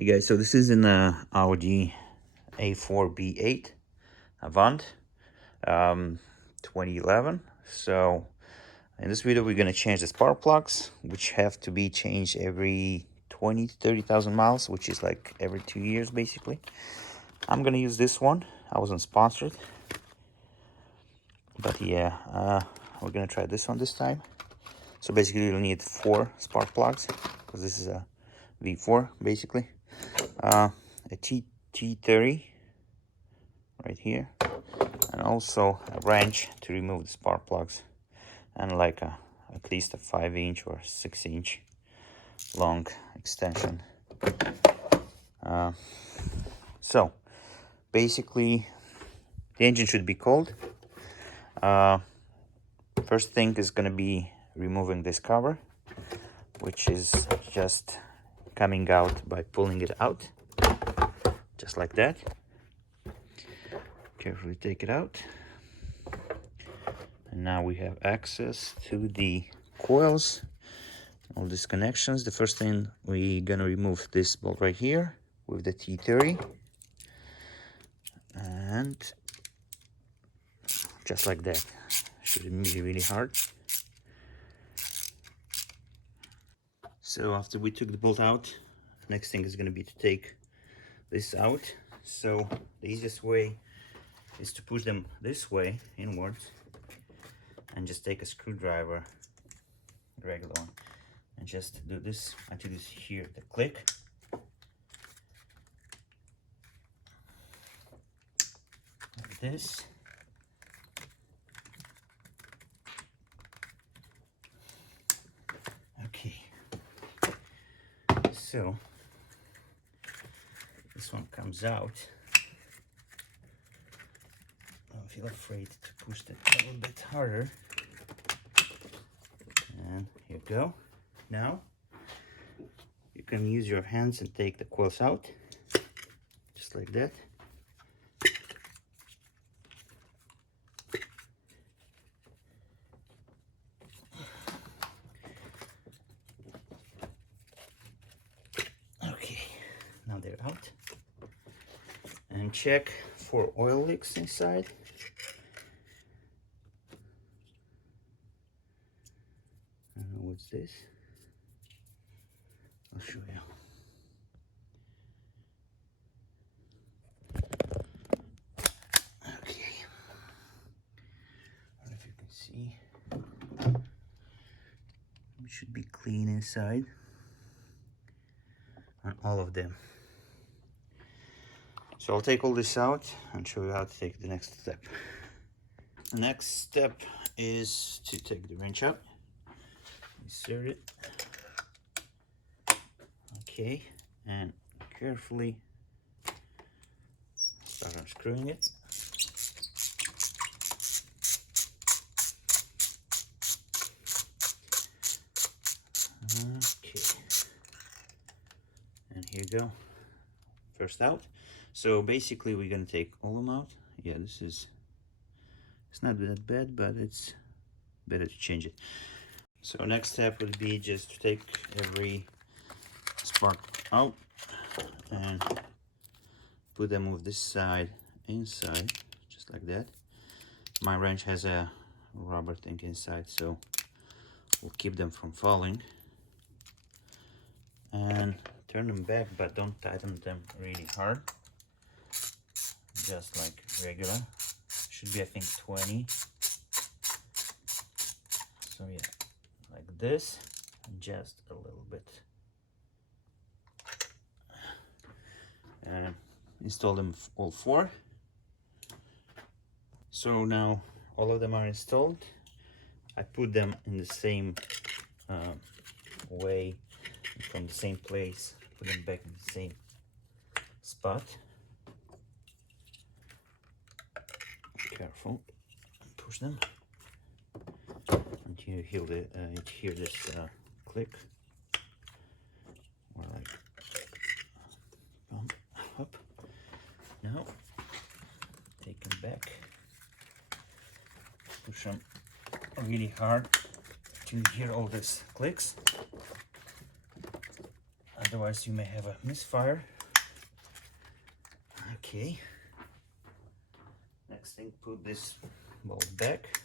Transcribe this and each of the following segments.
Hey guys, so this is an Audi A4 B8 Avant 2011. So in this video we're going to change the spark plugs, which have to be changed every 20 to 30,000 miles, which is like every 2 years basically. I'm going to use this one. I wasn't sponsored, but yeah, we're going to try this one this time. So basically you'll need 4 spark plugs because this is a V4 basically. A T30 right here, and also a wrench to remove the spark plugs, and like at least a 5-inch or 6-inch long extension. So basically the engine should be cold. First thing is going to be removing this cover, which is just coming out by pulling it out, just like that. Carefully take it out, and now we have access to the coils, all these connections. The first thing, we're gonna remove this bolt right here with the T30, and just like that. Shouldn't be really hard. So after we took the bolt out, next thing is going to be to take this out. So the easiest way is to push them this way inwards and just take a screwdriver, a regular one, and just do this until you hear the click. Like this. Okay, so this one comes out. I feel afraid to push it a little bit harder. And here you go. Now you can use your hands and take the coils out, just like that. Okay, now they're out. And check for oil leaks inside. What's this? I'll show you. Okay. I don't know if you can see. It should be clean inside on all of them. So I'll take all this out and show you how to take the next step. The next step is to take the wrench out. Insert it. Okay, and carefully start unscrewing it. Okay, and here you go. First out. So basically we're gonna take all of them out. Yeah, it's not that bad, but it's better to change it. So next step would be just to take every spark out and put them with this side inside, just like that. My wrench has a rubber thing inside, so we'll keep them from falling. And turn them back, but don't tighten them really hard. Just like regular. Should be, I think, 20. So yeah, like this, and just a little bit. And install them all 4. So now all of them are installed. I put them in the same way, from the same place. Put them back in the same spot. Careful, push them until you hear this click, or like bump up. Now take them back, push them really hard until you hear all these clicks. otherwise you may have a misfire. Okay, next thing, put this bolt back.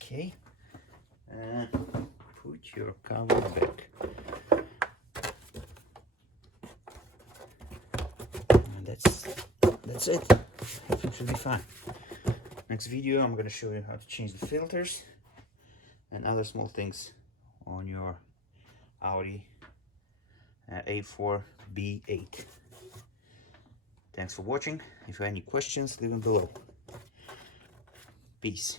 Okay, and put your cover back. And that's it. Everything should be fine. Next video, I'm going to show you how to change the filters and other small things on your Audi A4 B8. Thanks for watching. If you have any questions, leave them below. Peace.